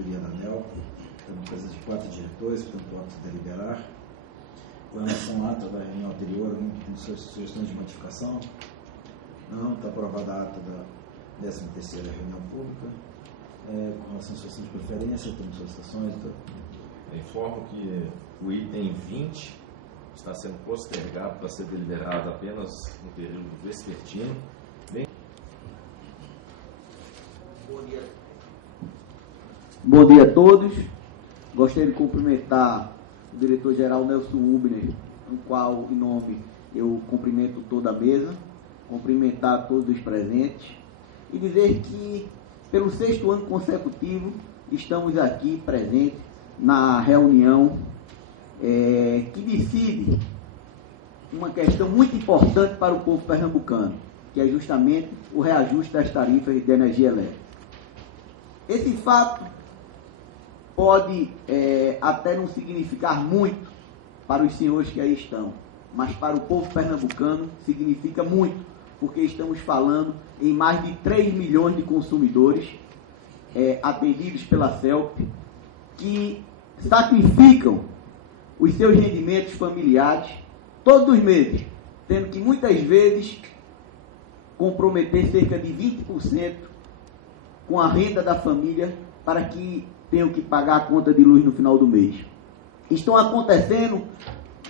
diretoria da ANEEL, tendo presença de 4 diretores, portanto, apto a deliberar. Com relação à ata da reunião anterior, alguém tem sugestões de modificação? Não, está aprovada a ata da 13ª reunião pública. Com relação à solicitação de preferência, temos solicitações. Informo que o item 20 está sendo postergado para ser deliberado apenas no período vespertino. Bom dia a todos. Gostaria de cumprimentar o diretor-geral Nelson Ubner, no qual, em nome, eu cumprimento toda a mesa, cumprimentar todos os presentes e dizer que, pelo 6º ano consecutivo, estamos aqui presentes na reunião que decide uma questão muito importante para o povo pernambucano, que é justamente o reajuste das tarifas de energia elétrica. Esse fato pode até não significar muito para os senhores que aí estão, mas para o povo pernambucano significa muito, porque estamos falando em mais de 3 milhões de consumidores atendidos pela CELP, que sacrificam os seus rendimentos familiares todos os meses, tendo que muitas vezes comprometer cerca de 20% com a renda da família para que tenham que pagar a conta de luz no final do mês. Estão acontecendo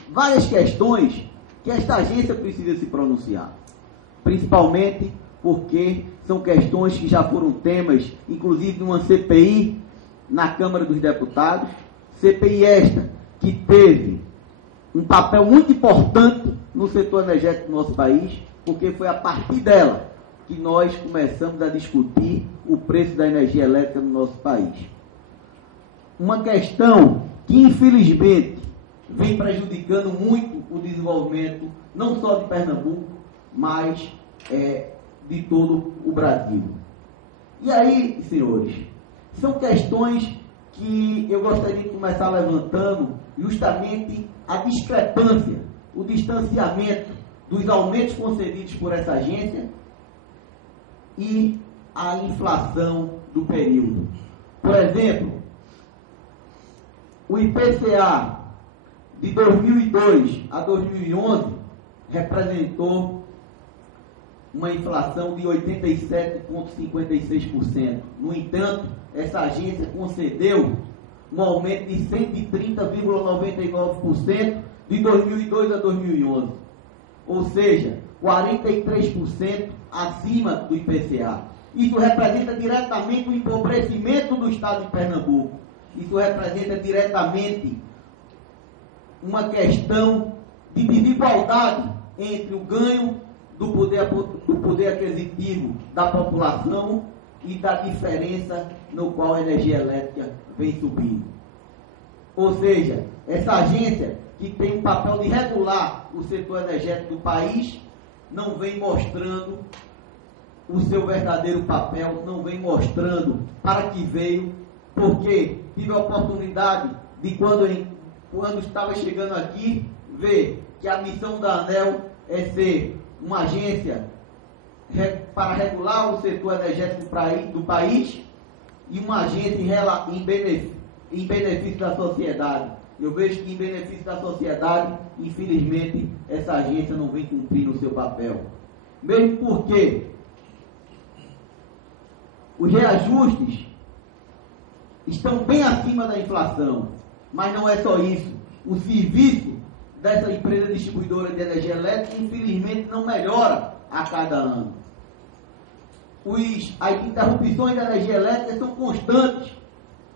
várias questões que esta agência precisa se pronunciar, principalmente porque são questões que já foram temas, inclusive, de uma CPI na Câmara dos Deputados, CPI esta que teve um papel muito importante no setor energético do nosso país, porque foi a partir dela que nós começamos a discutir o preço da energia elétrica no nosso país. Uma questão que, infelizmente, vem prejudicando muito o desenvolvimento, não só de Pernambuco, mas de todo o Brasil. E aí, senhores, são questões que eu gostaria de começar levantando justamente a discrepância, o distanciamento dos aumentos concedidos por essa agência e a inflação do período. Por exemplo, o IPCA de 2002 a 2011 representou uma inflação de 87,56%. No entanto, essa agência concedeu um aumento de 130,99% de 2002 a 2011. Ou seja, 43% acima do IPCA. Isso representa diretamente o empobrecimento do estado de Pernambuco. Isso representa diretamente uma questão de desigualdade entre o ganho do poder aquisitivo da população e da diferença no qual a energia elétrica vem subindo. Ou seja, essa agência que tem o papel de regular o setor energético do país não vem mostrando o seu verdadeiro papel, não vem mostrando para que veio, porque tive a oportunidade de, quando estava chegando aqui, ver que a missão da ANEEL é ser uma agência para regular o setor energético do país e uma agência em benefício da sociedade. Eu vejo que, em benefício da sociedade, infelizmente, essa agência não vem cumprindo o seu papel. Mesmo porque os reajustes estão bem acima da inflação, mas não é só isso. O serviço dessa empresa distribuidora de energia elétrica, infelizmente, não melhora a cada ano. As interrupções da energia elétrica são constantes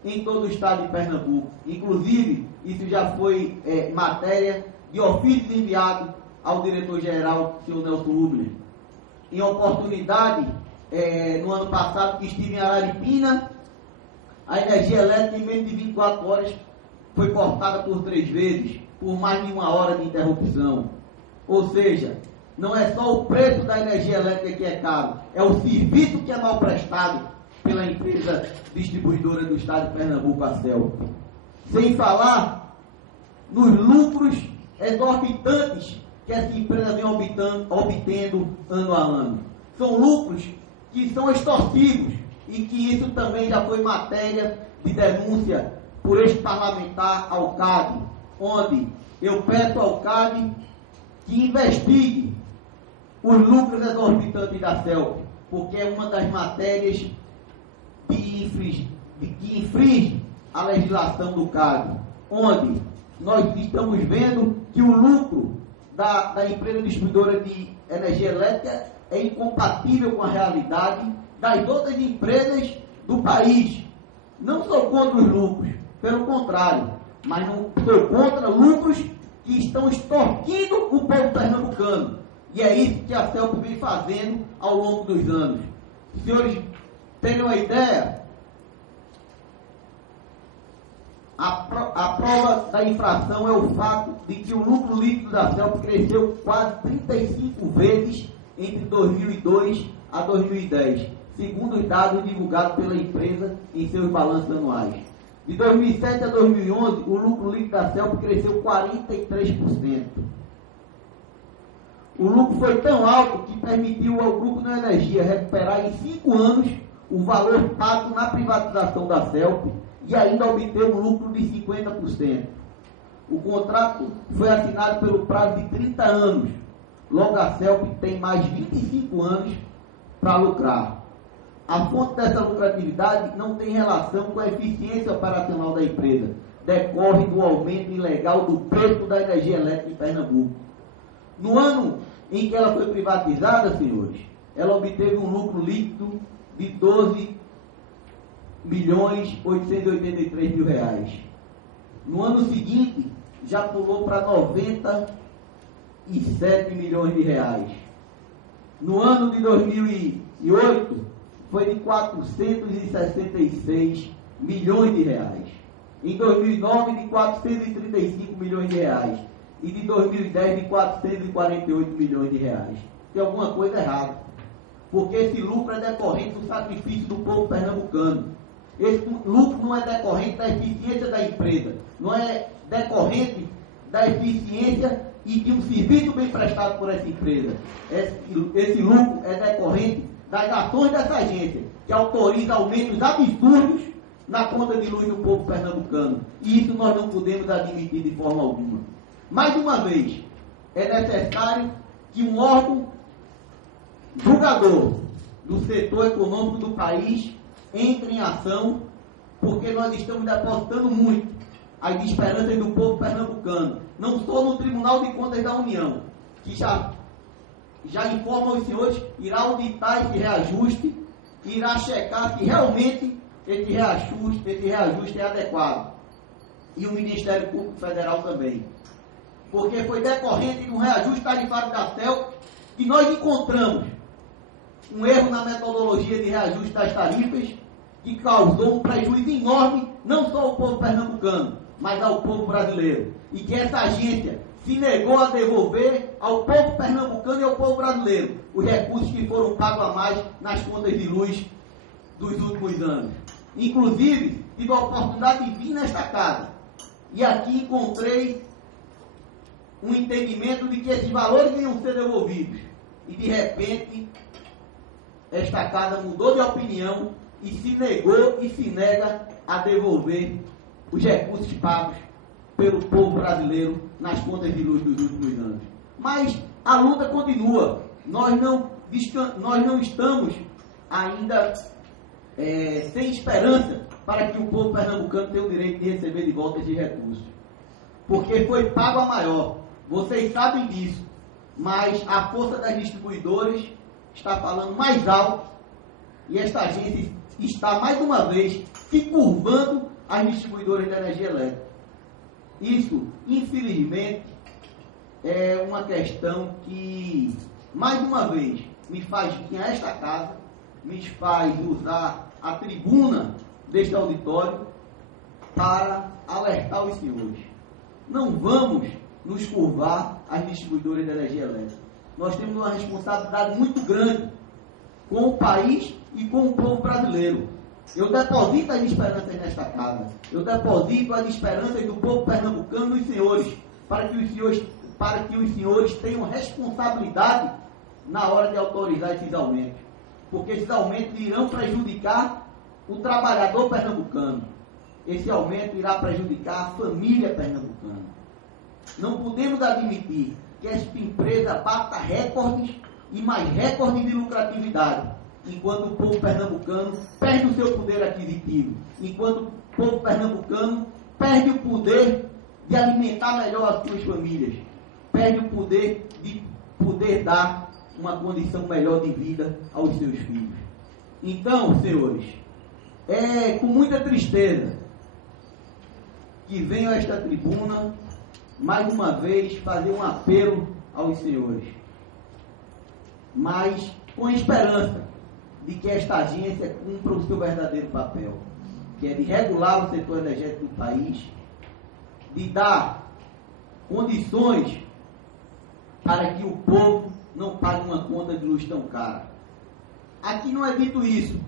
em todo o estado de Pernambuco. Inclusive, isso já foi matéria de ofício enviado ao diretor-geral, senhor Nelson Ubner. Em oportunidade, no ano passado, que estive em Araripina, a energia elétrica, em menos de 24 horas, foi cortada por 3 vezes, por mais de 1 hora de interrupção. Ou seja, não é só o preço da energia elétrica que é caro, é o serviço que é mal prestado pela empresa distribuidora do estado de Pernambuco, a CELP. Sem falar nos lucros exorbitantes que essa empresa vem obtendo ano a ano. São lucros que são extorsivos, e que isso também já foi matéria de denúncia por este parlamentar ao CAD, onde eu peço ao CAD que investigue os lucros exorbitantes da CELP, porque é uma das matérias que infringe a legislação do CAD, onde nós estamos vendo que o lucro da empresa distribuidora de energia elétrica é incompatível com a realidade das outras empresas do país. Não sou contra os lucros, pelo contrário, mas não sou contra lucros que estão extorquindo o povo pernambucano. E é isso que a CELP vem fazendo ao longo dos anos. Os senhores terem uma ideia, a prova da infração é o fato de que o lucro líquido da CELP cresceu quase 35 vezes entre 2002 a 2010, segundo os dados divulgados pela empresa em seus balanços anuais. De 2007 a 2011, o lucro líquido da CELP cresceu 43%. O lucro foi tão alto que permitiu ao Grupo da Energia recuperar em 5 anos o valor pago na privatização da CELP e ainda obter um lucro de 50%. O contrato foi assinado pelo prazo de 30 anos. Logo, a CELP tem mais 25 anos para lucrar. A fonte dessa lucratividade não tem relação com a eficiência operacional da empresa. Decorre do aumento ilegal do preço da energia elétrica em Pernambuco. No ano em que ela foi privatizada, senhores, ela obteve um lucro líquido de 12.883.000 reais. No ano seguinte, já pulou para 97 milhões de reais. No ano de 2008, foi de 466 milhões de reais. Em 2009, de 435 milhões de reais. E de 2010, de 448 milhões de reais. Tem alguma coisa errada. Porque esse lucro é decorrente do sacrifício do povo pernambucano. Esse lucro não é decorrente da eficiência da empresa. Não é decorrente da eficiência e de um serviço bem prestado por essa empresa. Esse lucro é decorrente das ações dessa agência, que autoriza aumentos absurdos na conta de luz do povo pernambucano. E isso nós não podemos admitir de forma alguma. Mais uma vez, é necessário que um órgão julgador do setor econômico do país entre em ação, porque nós estamos depositando muito as esperanças do povo pernambucano. Não só no Tribunal de Contas da União, que já informa aos senhores, irá auditar esse reajuste, irá checar se realmente esse reajuste é adequado. E o Ministério Público Federal também. Porque foi decorrente de um reajuste tarifário da CELP que nós encontramos um erro na metodologia de reajuste das tarifas que causou um prejuízo enorme, não só ao povo pernambucano, mas ao povo brasileiro. E que essa agência se negou a devolver ao povo pernambucano e ao povo brasileiro os recursos que foram pagos a mais nas contas de luz dos últimos anos. Inclusive, tive a oportunidade de vir nesta casa e aqui encontrei um entendimento de que esses valores iam ser devolvidos. E de repente, esta casa mudou de opinião e se negou e se nega a devolver os recursos pagos pelo povo brasileiro nas contas de luz dos últimos anos. Mas a luta continua. Nós não estamos ainda sem esperança para que o povo pernambucano tenha o direito de receber de volta esses recursos. Porque foi pago a maior. Vocês sabem disso. Mas a força das distribuidoras está falando mais alto e esta agência está mais uma vez se curvando às distribuidoras de energia elétrica. Isso, infelizmente, é uma questão que, mais uma vez, me faz vir a esta casa, me faz usar a tribuna deste auditório para alertar os senhores. Não vamos nos curvar às distribuidoras de energia elétrica. Nós temos uma responsabilidade muito grande com o país e com o povo brasileiro. Eu deposito as esperanças nesta casa. Eu deposito as esperanças do povo pernambucano nos senhores, para que os senhores tenham responsabilidade na hora de autorizar esses aumentos. porque esses aumentos irão prejudicar o trabalhador pernambucano. Esse aumento irá prejudicar a família pernambucana. Não podemos admitir que esta empresa bata recordes e mais recordes de lucratividade, enquanto o povo pernambucano perde o seu poder aquisitivo, enquanto o povo pernambucano perde o poder de alimentar melhor as suas famílias, perde o poder de poder dar uma condição melhor de vida aos seus filhos. Então, senhores, é com muita tristeza que venho a esta tribuna, mais uma vez, fazer um apelo aos senhores, mas com a esperança de que esta agência cumpra o seu verdadeiro papel, que é de regular o setor energético do país, de dar condições para que o povo não pague uma conta de luz tão cara. Aqui não é dito isso,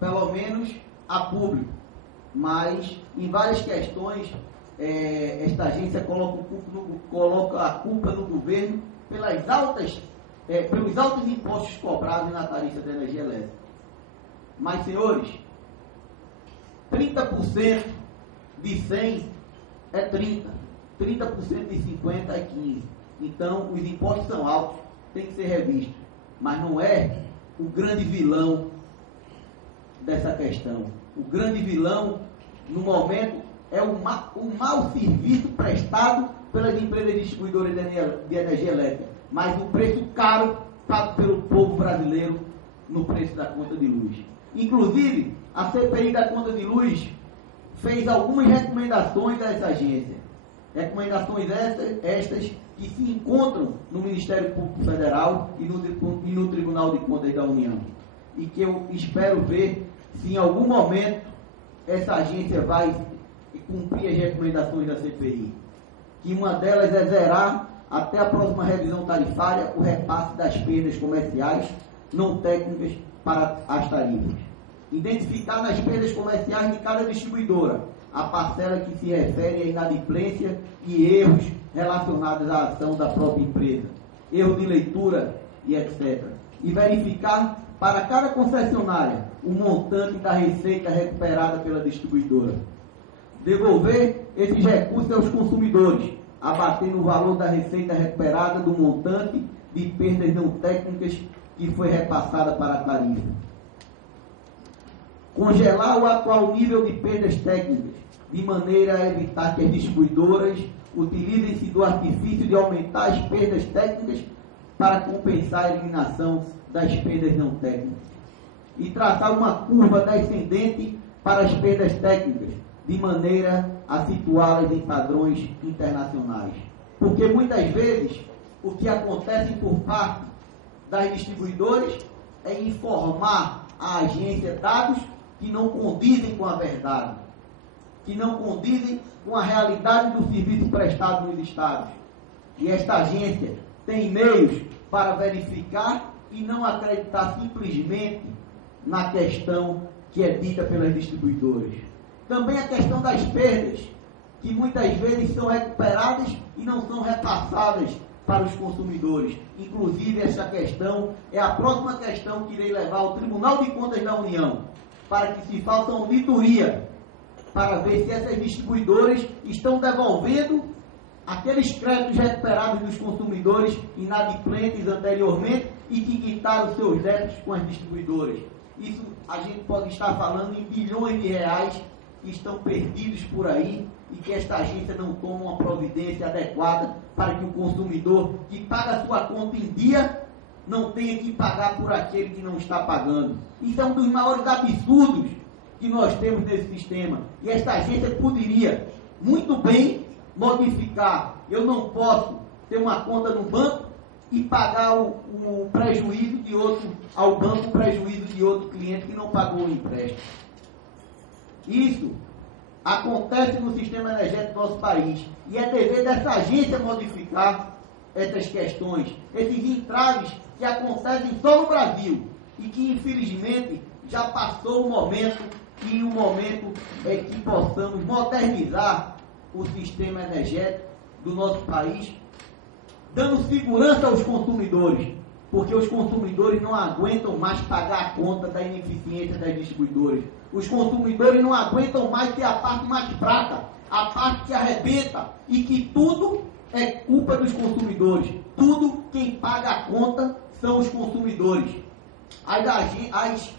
pelo menos a público, mas em várias questões esta agência coloca a culpa no governo pelos altos impostos cobrados na tarifa da energia elétrica. Mas, senhores, 30% de 100 é 30, 30% de 50 é 15. Então, os impostos são altos, tem que ser revisto. Mas não é o grande vilão dessa questão. O grande vilão, no momento, é o mau serviço prestado pelas empresas distribuidoras de energia elétrica, mas o preço caro pago pelo povo brasileiro no preço da conta de luz. Inclusive, a CPI da conta de luz fez algumas recomendações a essa agência. Recomendações estas que se encontram no Ministério Público Federal e no Tribunal de Contas da União. E que eu espero ver se em algum momento essa agência vai cumprir as recomendações da CPI. Que uma delas é zerar, até a próxima revisão tarifária, o repasse das perdas comerciais não técnicas para as tarifas. Identificar nas perdas comerciais de cada distribuidora a parcela que se refere à inadimplência e erros relacionados à ação da própria empresa, erro de leitura e etc. E verificar para cada concessionária o montante da receita recuperada pela distribuidora. Devolver esses recursos aos consumidores, abatendo o valor da receita recuperada do montante de perdas não técnicas que foi repassada para a tarifa. Congelar o atual nível de perdas técnicas, de maneira a evitar que as distribuidoras utilizem-se do artifício de aumentar as perdas técnicas para compensar a eliminação das perdas não técnicas. E traçar uma curva descendente para as perdas técnicas, de maneira a situá-las em padrões internacionais. Porque muitas vezes o que acontece por parte das distribuidoras é informar a agência dados que não condizem com a verdade, que não condizem com a realidade do serviço prestado nos estados. E esta agência tem meios para verificar e não acreditar simplesmente na questão que é dita pelas distribuidoras. Também a questão das perdas, que muitas vezes são recuperadas e não são repassadas para os consumidores. Inclusive, essa questão é a próxima questão que irei levar ao Tribunal de Contas da União, para que se faça uma auditoria, para ver se essas distribuidoras estão devolvendo aqueles créditos recuperados dos consumidores inadimplentes anteriormente e que quitaram seus débitos com as distribuidoras. Isso a gente pode estar falando em bilhões de reais que estão perdidos por aí e que esta agência não toma uma providência adequada para que o consumidor que paga a sua conta em dia não tenha que pagar por aquele que não está pagando. Isso é um dos maiores absurdos que nós temos nesse sistema. E esta agência poderia muito bem modificar. Eu não posso ter uma conta no banco e pagar o prejuízo de outro, ao banco o prejuízo de outro cliente que não pagou o empréstimo. Isso acontece no sistema energético do nosso país. E é dever dessa agência modificar essas questões, esses entraves que acontecem só no Brasil e que, infelizmente, já passou o momento e o momento é que possamos modernizar o sistema energético do nosso país, dando segurança aos consumidores, porque os consumidores não aguentam mais pagar a conta da ineficiência das distribuidoras. Os consumidores não aguentam mais ter a parte mais fraca, a parte que arrebenta, e que tudo é culpa dos consumidores. Tudo quem paga a conta são os consumidores. As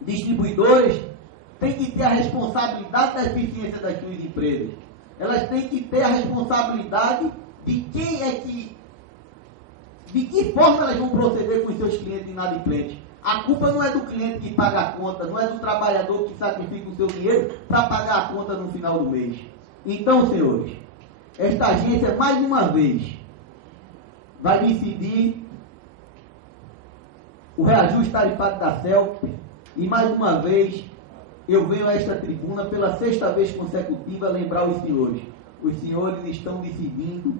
distribuidoras têm que ter a responsabilidade da eficiência das suas empresas. Elas têm que ter a responsabilidade de quem é que... De que forma elas vão proceder com os seus clientes inadimplentes? A culpa não é do cliente que paga a conta, não é do trabalhador que sacrifica o seu dinheiro para pagar a conta no final do mês. Então, senhores, esta agência, mais uma vez, vai decidir o reajuste tarifário da CELP, e mais uma vez eu venho a esta tribuna pela 6ª vez consecutiva lembrar os senhores. Os senhores estão decidindo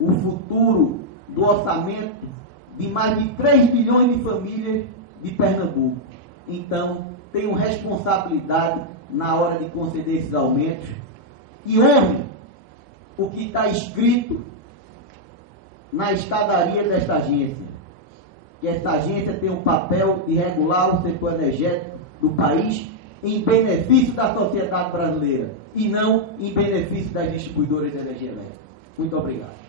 o futuro do orçamento de mais de 3 milhões de famílias de Pernambuco. Então, tenham responsabilidade na hora de conceder esses aumentos e honrem o que está escrito na escadaria desta agência. Que esta agência tem um papel de regular o setor energético do país em benefício da sociedade brasileira e não em benefício das distribuidoras de energia elétrica. Muito obrigado.